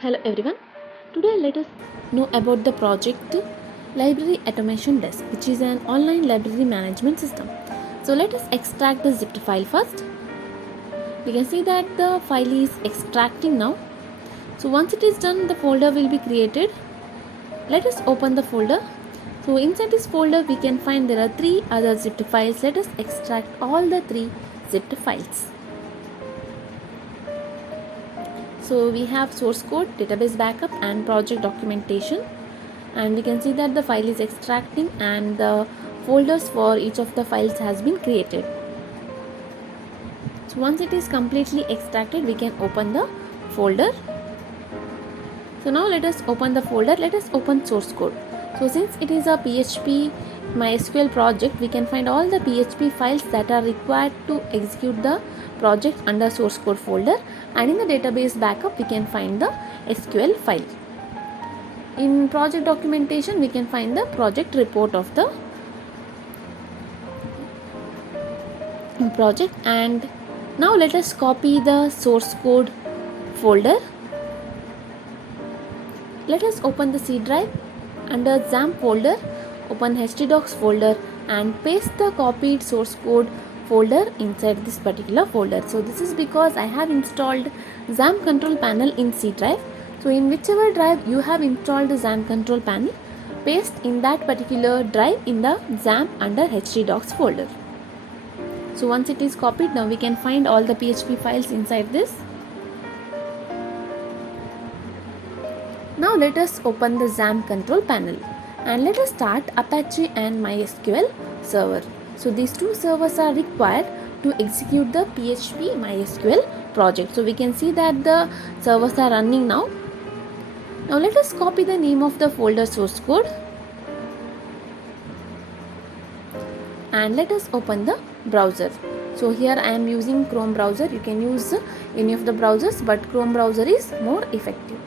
Hello everyone. Today let us know about the project Library Automation Desk, which is an online library management system. So let us extract the zipped file first. We can see that the file is extracting now. So once it is done, the folder will be created. Let us open the folder. So inside this folder we can find there are 3 other zipped files. Let us extract all the 3 zipped files. So we have source code, database backup and project documentation, and we can see that the file is extracting and the folders for each of the files has been created. So once it is completely extracted, we can open the folder. So now let us open the folder. Let us open source code. So since it is a PHP MySQL project, we can find all the PHP files that are required to execute the project under source code folder, and in the database backup we can find the SQL file. In project documentation we can find the project report of the project. And now let us copy the source code folder. Let us open the C drive. Under XAMPP folder, open htdocs folder and paste the copied source code folder inside this particular folder. So this is because I have installed XAMPP control panel in C drive. So in whichever drive you have installed the XAMPP control panel, paste in that particular drive in the XAMPP under htdocs folder. So once it is copied, now we can find all the PHP files inside this. Now let us open the XAMPP control panel and let us start Apache and MySQL server. So these two servers are required to execute the PHP MySQL project. So we can see that the servers are running now. Now let us copy the name of the folder source code and let us open the browser. So here I am using Chrome browser. You can use any of the browsers, but Chrome browser is more effective.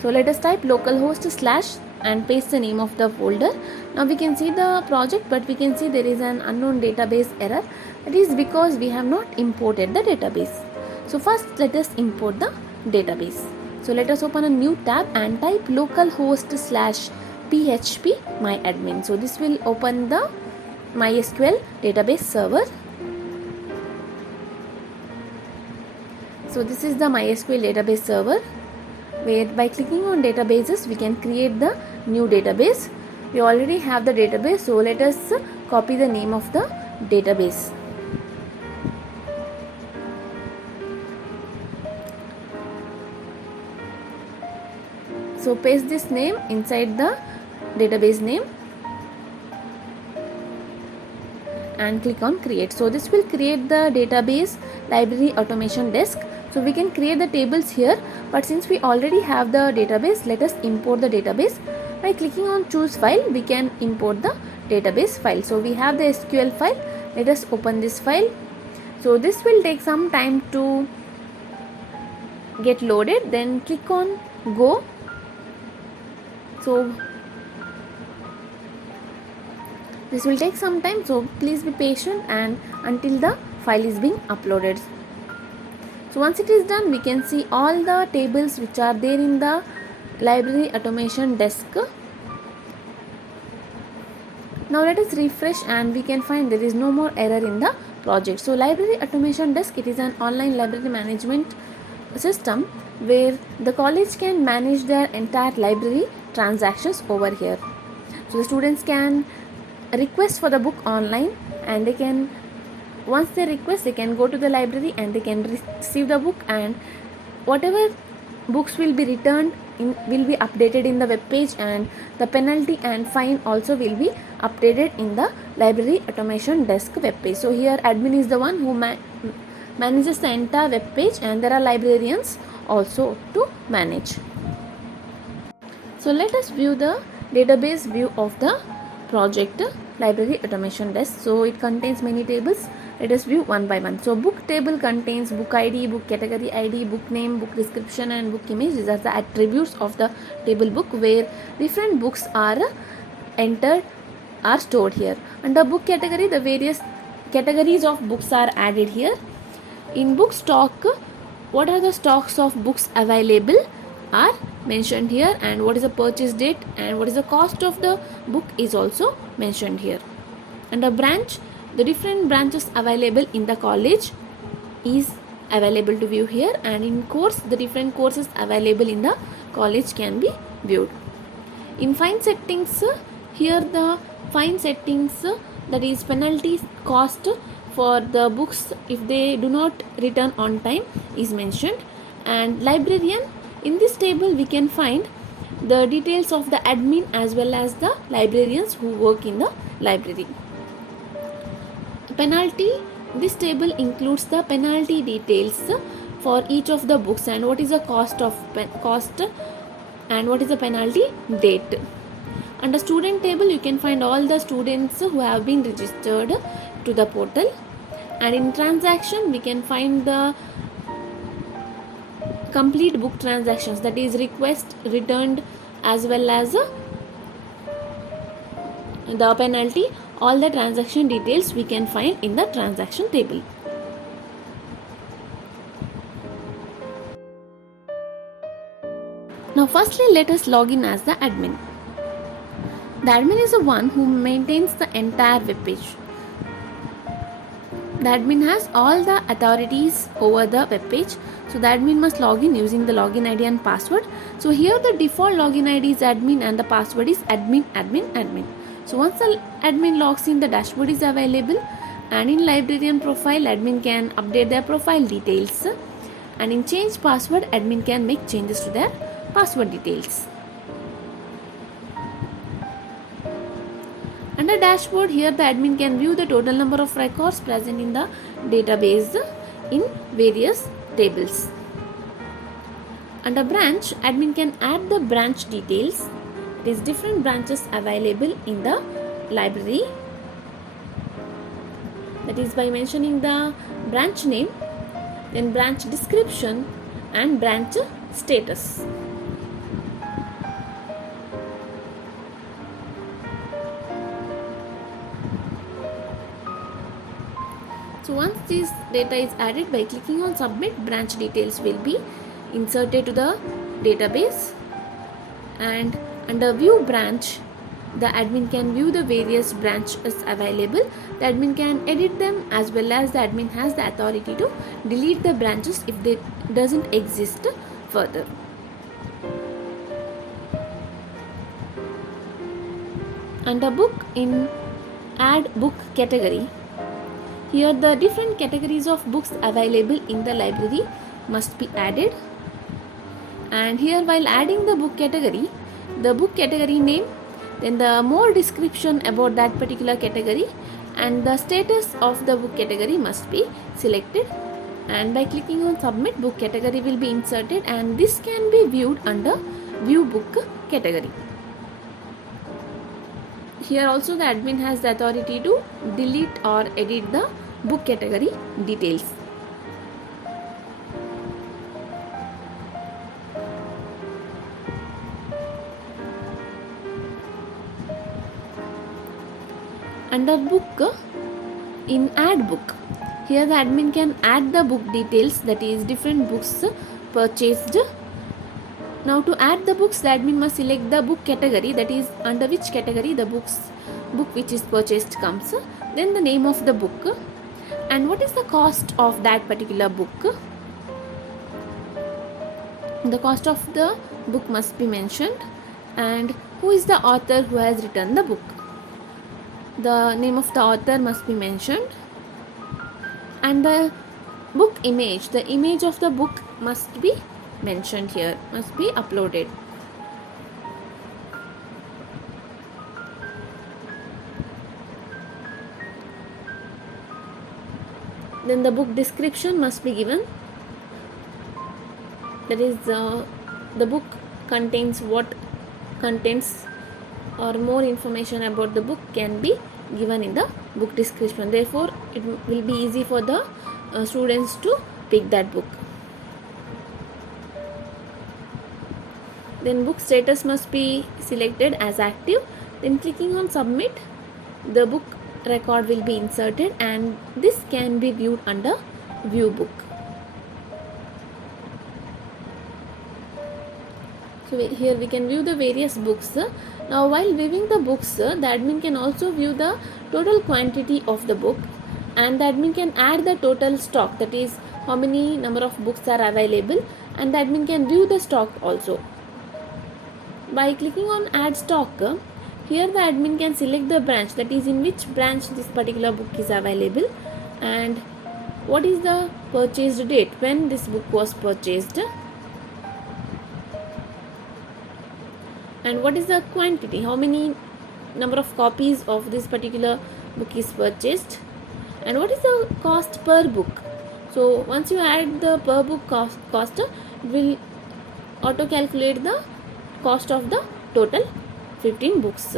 So let us type localhost / and paste the name of the folder. Now we can see the project, but we can see there is an unknown database error. That is because we have not imported the database. So first let us import the database. So let us open a new tab and type localhost / php myadmin. So this will open the MySQL database server. So this is the MySQL database server, where by clicking on databases we can create the new database. We already have the database, so let us copy the name of the database. So paste this name inside the database name and click on create. So this will create the database library automation desk. So we can create the tables here, but since we already have the database, let us import the database. By clicking on choose file, we can import the database file. So we have the SQL file. Let us open this file. So this will take some time to get loaded. Then click on go. So this will take some time, so please be patient and until the file is being uploaded. So once it is done, we can see all the tables which are there in the library automation desk. Now let us refresh and we can find there is no more error in the project. So library automation desk, it is an online library management system where the college can manage their entire library transactions over here. So the students can request for the book online, and they can, once they request, they can go to the library and they can receive the book, and whatever books will be returned will be updated in the web page, and the penalty and fine also will be updated in the library automation desk web page. So here admin is the one who manages the entire web page, and there are librarians also to manage. So let us view the database view of the project library automation desk. So it contains many tables. Let us view one by one. So book table contains book ID, book category ID, book name, book description and book image. These are the attributes of the table book, where different books are entered, are stored here. Under book category, the various categories of books are added here. In book stock, what are the stocks of books available are mentioned here, and what is the purchase date and what is the cost of the book is also mentioned here. Under branch, the different branches available in the college is available to view here, and in course, the different courses available in the college can be viewed. In fine settings, here the fine settings, that is penalty cost for the books if they do not return on time is mentioned. And librarian, in this table we can find the details of the admin as well as the librarians who work in the library. Penalty, this table includes the penalty details for each of the books and what is the cost and what is the penalty date. Under student table, you can find all the students who have been registered to the portal. And in transaction, we can find the complete book transactions, that is request, returned, as well as the penalty. All the transaction details we can find in the transaction table. Now firstly, let us log in as the admin. The admin is the one who maintains the entire web page. The admin has all the authorities over the web page. So the admin must log in using the login ID and password. So here the default login ID is admin and the password is admin. So once the admin logs in, the dashboard is available, and in librarian profile, admin can update their profile details, and in change password, admin can make changes to their password details. Under dashboard, here the admin can view the total number of records present in the database in various tables. Under branch, admin can add the branch details. It is different branches available in the library. That is by mentioning the branch name, then branch description and branch status. So once this data is added, by clicking on submit, branch details will be inserted to the database. And under view branch, the admin can view the various branches available. The admin can edit them, as well as the admin has the authority to delete the branches if they doesn't exist further. Under book, in add book category, here the different categories of books available in the library must be added. And here, while adding the book category name, then the more description about that particular category and the status of the book category must be selected. And by clicking on submit, book category will be inserted, and this can be viewed under view book category. Here also the admin has the authority to delete or edit the book category details. Under book, in add book, here the admin can add the book details, that is different books purchased. Now to add the books, the admin must select the book category, that is under which category the book which is purchased comes, then the name of the book and what is the cost of that particular book. The cost of the book must be mentioned, and who is the author who has written the book. The name of the author must be mentioned, and the book image, the image of the book must be mentioned here, must be uploaded. Then the book description must be given, that is the book contains what contents or more information about the book can be given in the book description. Therefore, it will be easy for the students to pick that book. Then book status must be selected as active. Then clicking on submit, the book record will be inserted, and this can be viewed under view book. So here we can view the various books. Now while viewing the books, the admin can also view the total quantity of the book, and the admin can add the total stock, that is how many number of books are available, and the admin can view the stock also. By clicking on add stock, here the admin can select the branch, that is in which branch this particular book is available, and what is the purchased date, when this book was purchased, and what is the quantity, how many number of copies of this particular book is purchased, and what is the cost per book. So once you add the per book cost, it will auto calculate the cost of the total 15 books.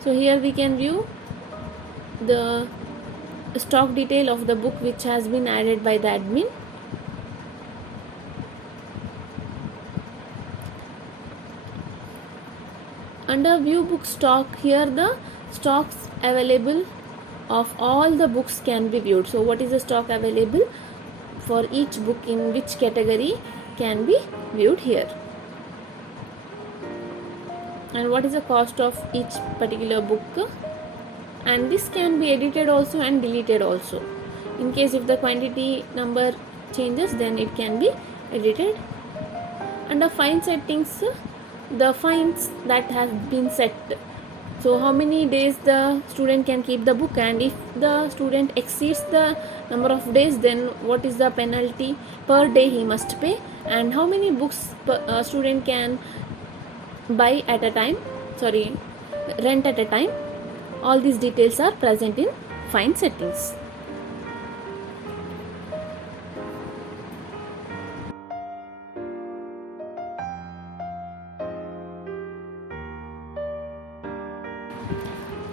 So here we can view the stock detail of the book which has been added by the admin. Under view book stock, here the stocks available of all the books can be viewed. So what is the stock available for each book in which category can be viewed here, and what is the cost of each particular book, and this can be edited also and deleted also. In case if the quantity number changes, then it can be edited. Under fine settings, the fines that have been set, so how many days the student can keep the book, and if the student exceeds the number of days, then what is the penalty per day he must pay, and how many books student can buy at a time, rent at a time. All these details are present in fine settings.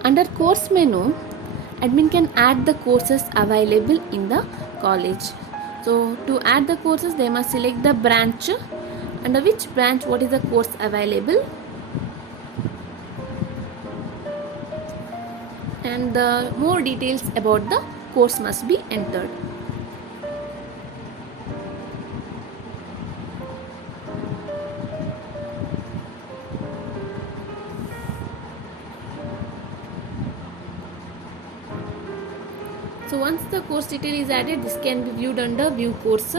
Under course menu, admin can add the courses available in the college. So to add the courses, they must select the branch, under which branch what is the course available, and the more details about the course must be entered. So once the course detail is added, this can be viewed under view course.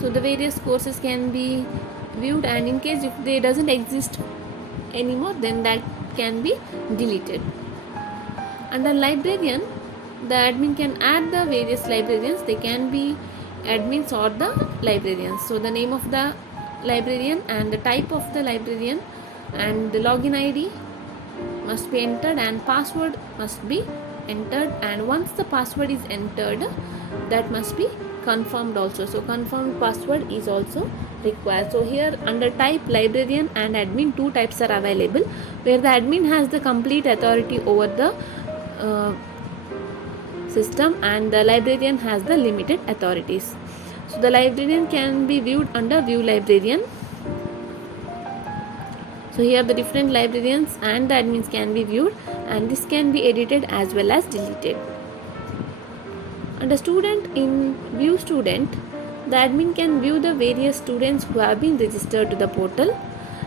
So the various courses can be viewed, and in case if they doesn't exist anymore, then that can be deleted. Under librarian, the admin can add the various librarians. They can be admins or the librarians. So the name of the librarian and the type of the librarian and the login ID must be entered, and password must be entered, and once the password is entered, that must be confirmed also. So confirmed password is also required. So here under type, librarian and admin, two types are available, where the admin has the complete authority over the system, and the librarian has the limited authorities. So the librarian can be viewed under view librarian. So here the different librarians and the admins can be viewed, and this can be edited as well as deleted. Under student, in view student, the admin can view the various students who have been registered to the portal,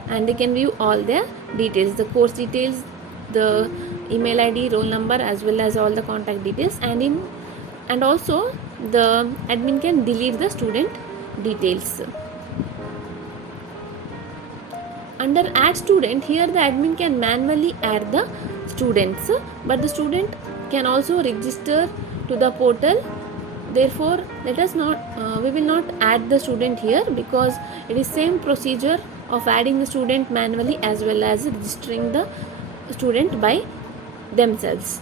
and they can view all their details, the course details, the email ID, roll number, as well as all the contact details, and also the admin can delete the student details. Under add student, here the admin can manually add the students, but the student can also register to the portal. Therefore we will not add the student here, because it is same procedure of adding the student manually as well as registering the student by themselves.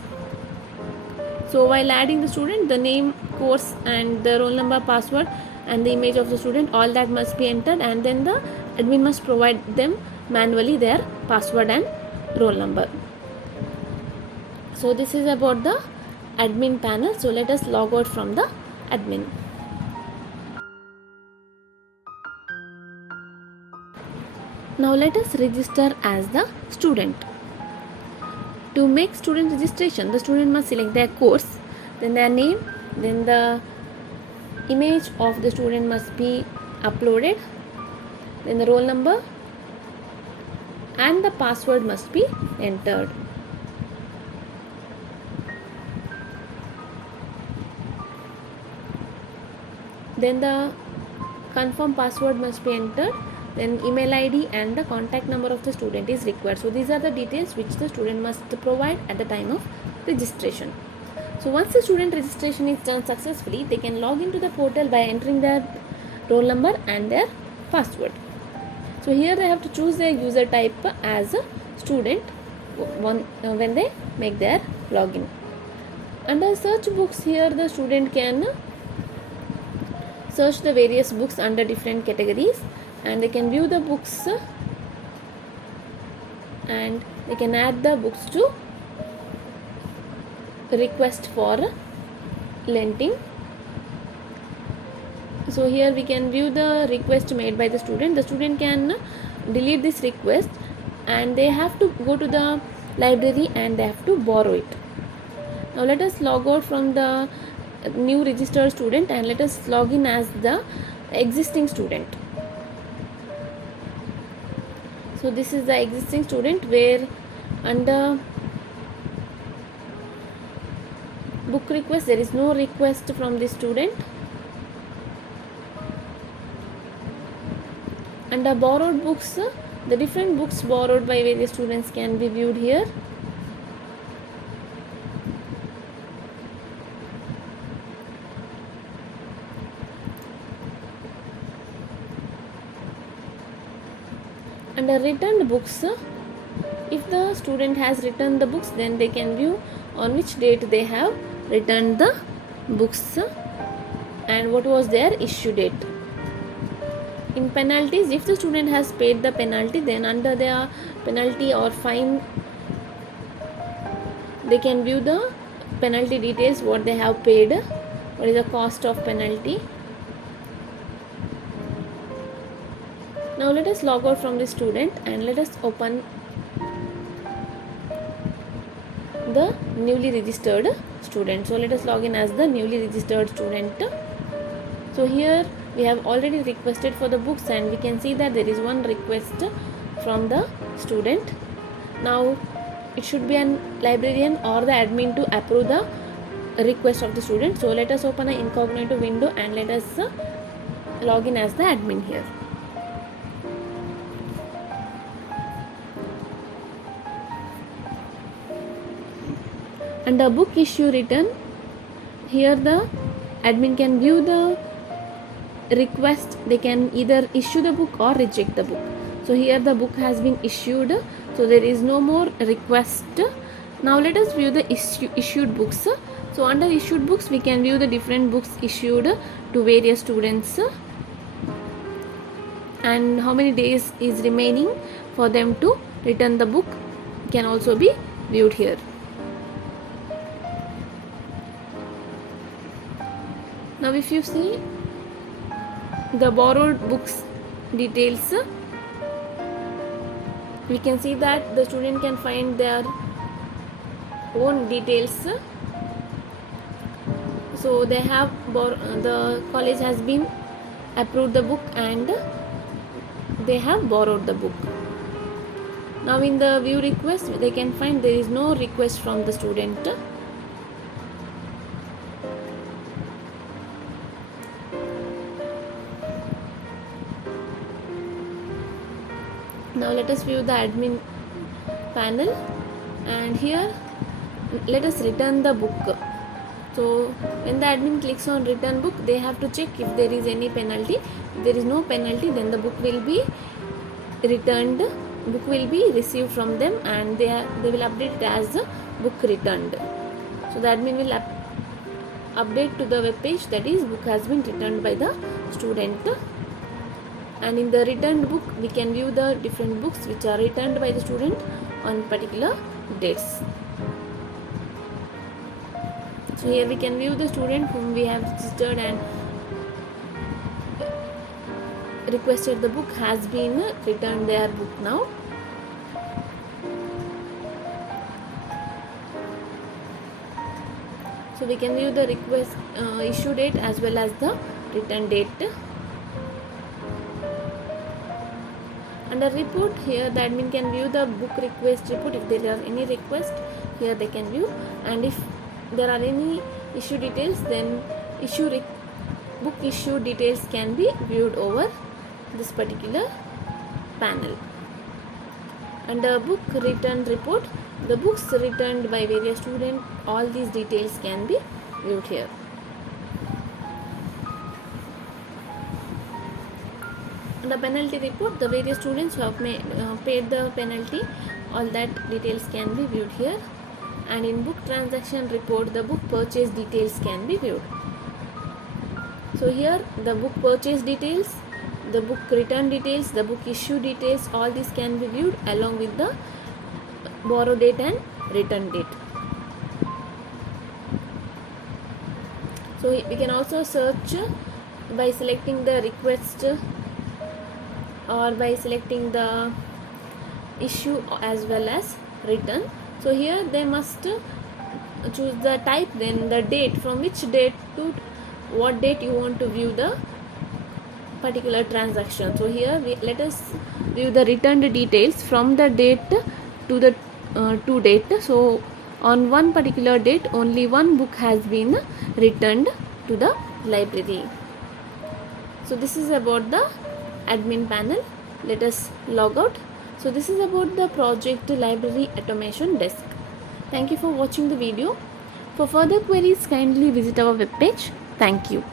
So while adding the student, the name, course, and the roll number, password, and the image of the student, all that must be entered, and then the admin must provide them manually their password and roll number. So this is about the admin panel. So let us log out from the admin. Now let us register as the student. To make student registration, the student must select their course, then their name, then the image of the student must be uploaded, then the roll number and the password must be entered. Then the confirm password must be entered, then email ID and the contact number of the student is required. So these are the details which the student must provide at the time of registration. So once the student registration is done successfully, they can log into the portal by entering their roll number and their password. So here they have to choose their user type as a student when they make their login. Under search books, here the student can search the various books under different categories, and they can view the books and they can add the books to request for lending. So here we can view the request made by the student. The student can delete this request and they have to go to the library and they have to borrow it. Now let us log out from the new registered student and let us log in as the existing student. So this is the existing student, where under book request there is no request from the student. Under borrowed books, the different books borrowed by various students can be viewed here. Under returned books, if the student has returned the books, then they can view on which date they have returned the books and what was their issue date. In penalties, if the student has paid the penalty, then under their penalty or fine, they can view the penalty details, what they have paid, what is the cost of penalty. Now let us log out from the student and let us open the newly registered student. So let us log in as the newly registered student. So here we have already requested for the books and we can see that there is one request from the student. Now it should be an librarian or the admin to approve the request of the student. So let us open an incognito window and let us log in as the admin here. Under book issue return, here the admin can view the request. They can either issue the book or reject the book. So here the book has been issued, so there is no more request. Now let us view the issued books. So under issued books we can view the different books issued to various students and how many days is remaining for them to return the book can also be viewed here. Now if you see the borrowed books details, we can see that the student can find their own details. So they have the college has been approved the book and they have borrowed the book. Now in the view request they can find there is no request from the student. Now let us view the admin panel and here let us return the book. So when the admin clicks on return book, they have to check if there is any penalty. If there is no penalty, then the book will be returned, book will be received from them and they will update it as book returned. So the admin will update to the web page that is book has been returned by the student. And in the returned book we can view the different books which are returned by the student on particular dates. So here we can view the student whom we have registered and requested the book has been returned their book now. So we can view the request issue date as well as the return date. Under report, here the admin can view the book request report. If there are any request, here they can view, and if there are any issue details, then book issue details can be viewed over this particular panel. Under book return report, the books returned by various students, all these details can be viewed here. The penalty report, the various students who have paid the penalty, all that details can be viewed here. And in book transaction report, the book purchase details can be viewed. So here the book purchase details, the book return details, the book issue details, all these can be viewed along with the borrow date and return date. So we can also search by selecting the request or by selecting the issue as well as return. So here they must choose the type, then the date, from which date to what date you want to view the particular transaction. So here let us view the returned details from the date to the to date. So on one particular date, only one book has been returned to the library. So this is about the admin panel. Let us log out. So this is about the project library automation desk. Thank you for watching the video. For further queries, kindly visit our webpage. Thank you.